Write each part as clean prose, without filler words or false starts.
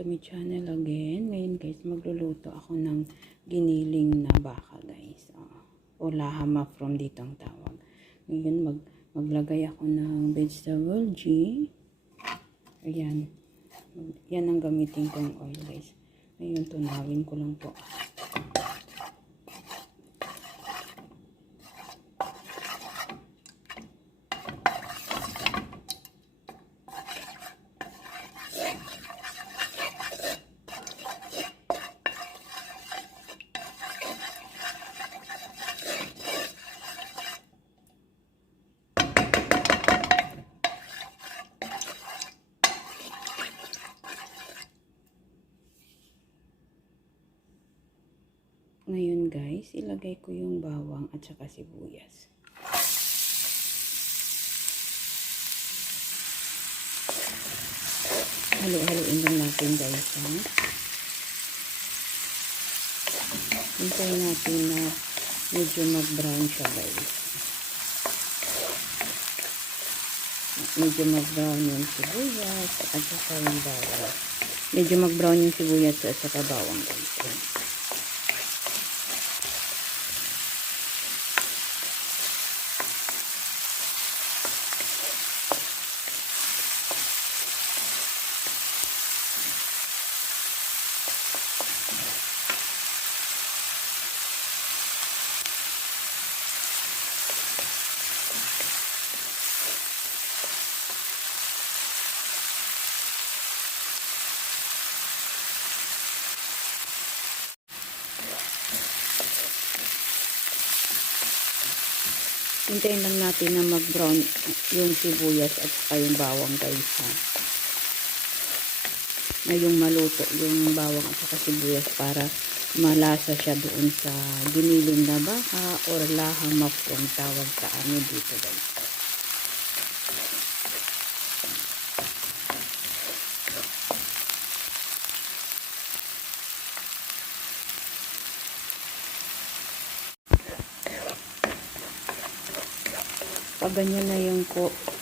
to my channel again. Ngayon guys, magluluto ako ng giniling na baka guys. O lahama from dito ang tawag. Ngayon maglagay ako ng vegetable ghee. Ayan. Yan ang gamitin kong oil guys. Ngayon tunawin ko lang po. Ngayon guys, ilagay ko yung bawang at saka sibuyas. Halo-haloin lang natin guys. Hintayin natin na medyo mag-brown siya guys. Medyo mag-brown yung sibuyas at saka yung bawang. Medyo mag-brown yung sibuyas at saka bawang guys. Hintayin lang natin na mag-brown yung sibuyas at saka yung bawang guys. Ngayong maluto yung bawang at saka sibuyas para malasa siya doon sa giniling na baka or lahama kung tawag sa amin dito guys. Pag ganyan na yung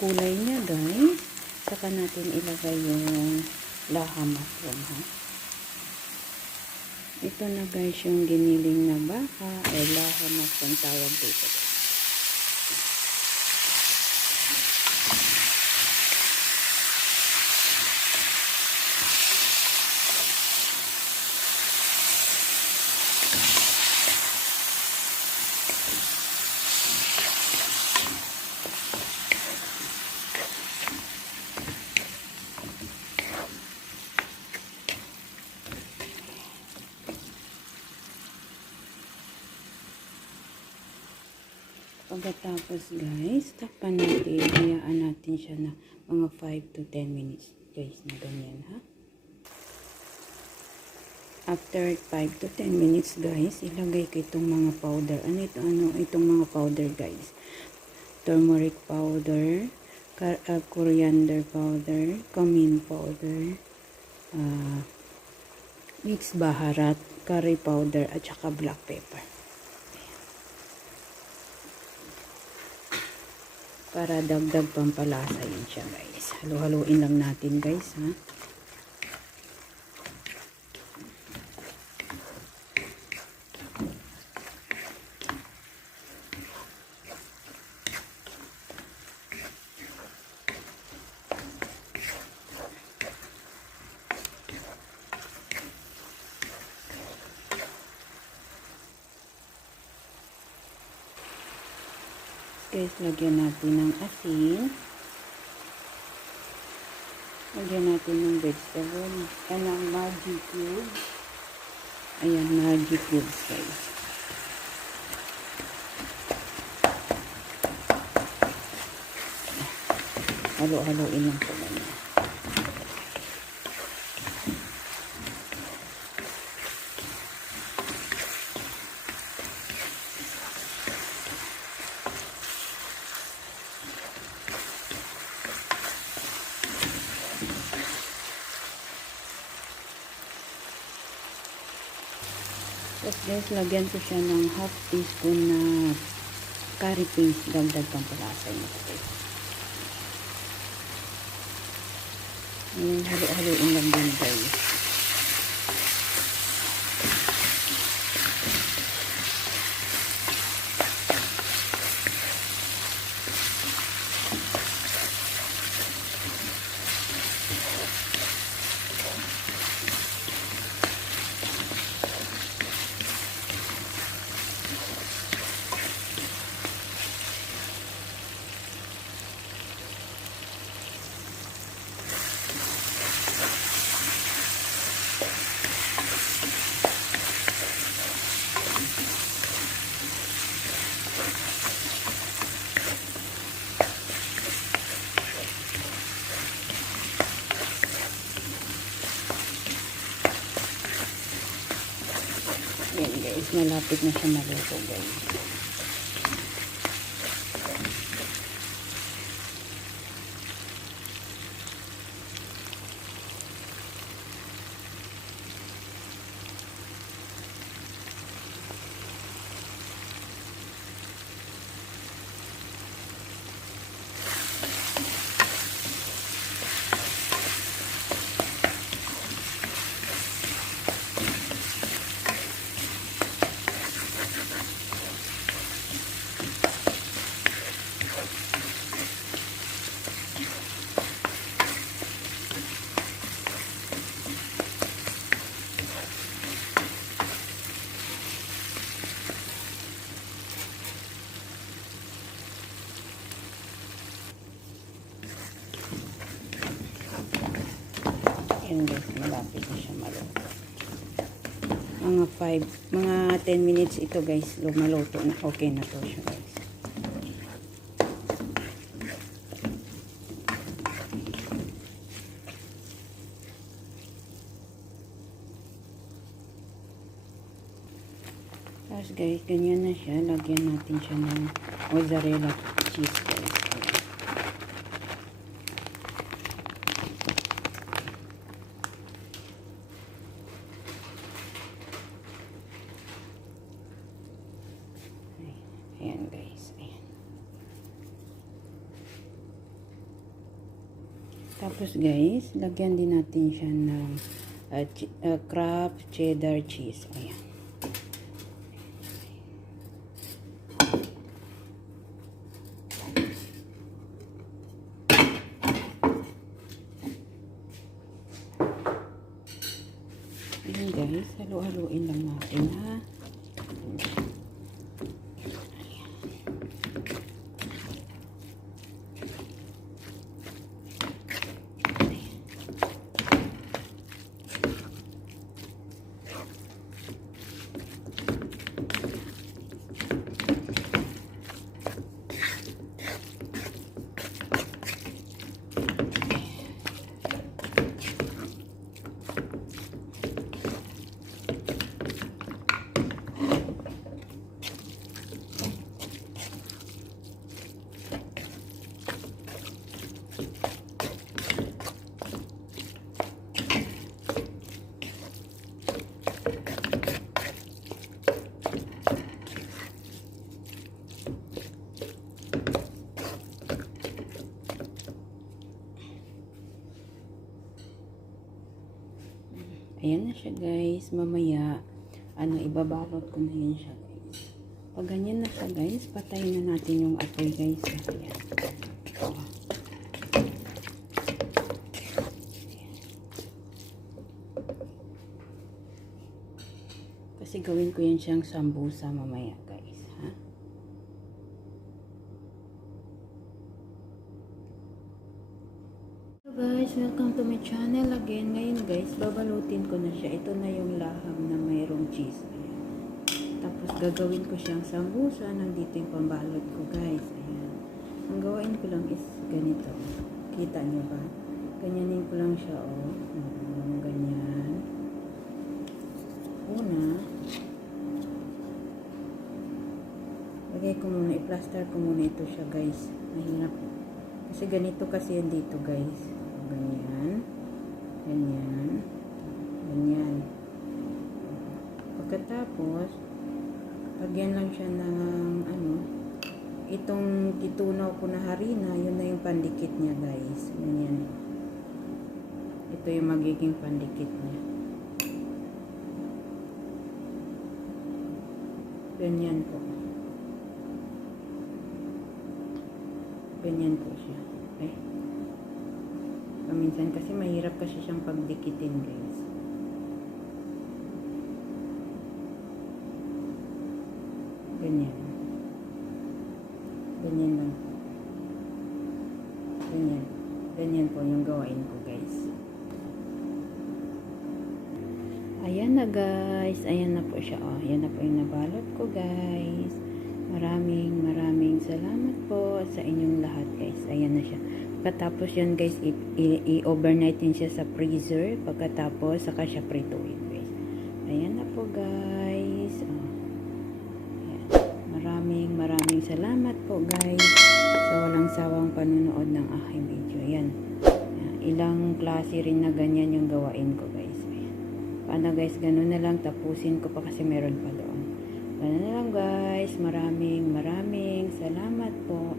kulay niya guys, saka natin ilagay yung lahama from Ito na guys yung giniling na baka o lahama from tawag dito. Pagkatapos guys, takpan natin, hayaan natin siya na mga 5 to 10 minutes guys na ganyan After 5 to 10 minutes guys, ilagay ko itong mga powder. Itong mga powder guys? Turmeric powder, coriander powder, cumin powder, mixed baharat, curry powder at saka black pepper. Para dagdag pampalasa yun siya guys. Halo-haloin lang natin guys Guys, lagyan natin ng asin. Lagyan natin ng vegetable. Ng Maggi cube. Ayan, Maggi cubes guys. Halo-haloin lang po ganyan. Tapos guys, lagyan ko siya ng half teaspoon na curry paste, dagdag pampalasa yun ito guys. Halo-haloin lang din guys. Yan guys, malapit na siya maluto guys. Yan guys, malapit na siya maluto. Mga 10 minutes ito guys, lumaluto na. Okay na to siya guys. Tapos guys, ganyan na siya. Lagyan natin siya ng mozzarella cheese guys. Ayan guys, ayan. Tapos guys, lagyan din natin siya ng Kraft cheddar cheese. Ayan. Ayan guys, halo-haloin lang natin ha. Ayan na siya guys. Mamaya, ibabalot ko na yun siya guys. Pag ganyan na siya guys, patayin na natin yung apoy guys. Ayan. Kasi gawin ko yan siyang sambusa mamaya guys. Ha? Guys, welcome to my channel again. Ngayon guys, babalutin ko na siya. Ito na yung laham na mayroong cheese. Ayan. Tapos gagawin ko siyang sambusa. Nandito yung pambalot ko guys. Ayan. Ang gawain ko lang is ganito. Kita nyo ba? Ganyanin ko lang siya oh. Ganyan. Una, lagay ko muna, i-plaster ko muna ito siya guys. Mahirap. Kasi ganito kasi yan dito guys. Ganyan. Ganyan. Ganyan. Pagkatapos, lagyan lang siya ng itong titunaw ko na harina, yun na yung pandikit niya guys. Ganyan. Ito yung magiging pandikit niya. Ganyan po. Ganyan po siya. Okay? Paminsan kasi mahirap kasi siyang pagdikitin guys. Ganyan. Ganyan lang po. Ganyan. Ganyan po yung gawain ko guys. Ayan na guys. Ayan na po siya. Oh. Ayan na po yung nabalot ko guys. Maraming salamat po sa inyong lahat guys. Ayan na siya. Pagkatapos yan guys, i-overnight din siya sa freezer. Pagkatapos, saka siya prituin guys. Ayan na po guys. maraming salamat po guys sa walang sawang panunood ng aking video. Yan. Ilang klase rin na ganyan yung gawain ko guys. Paano guys, ganun na lang, tapusin ko pa kasi meron pa doon. Ganun na lang guys, maraming salamat po.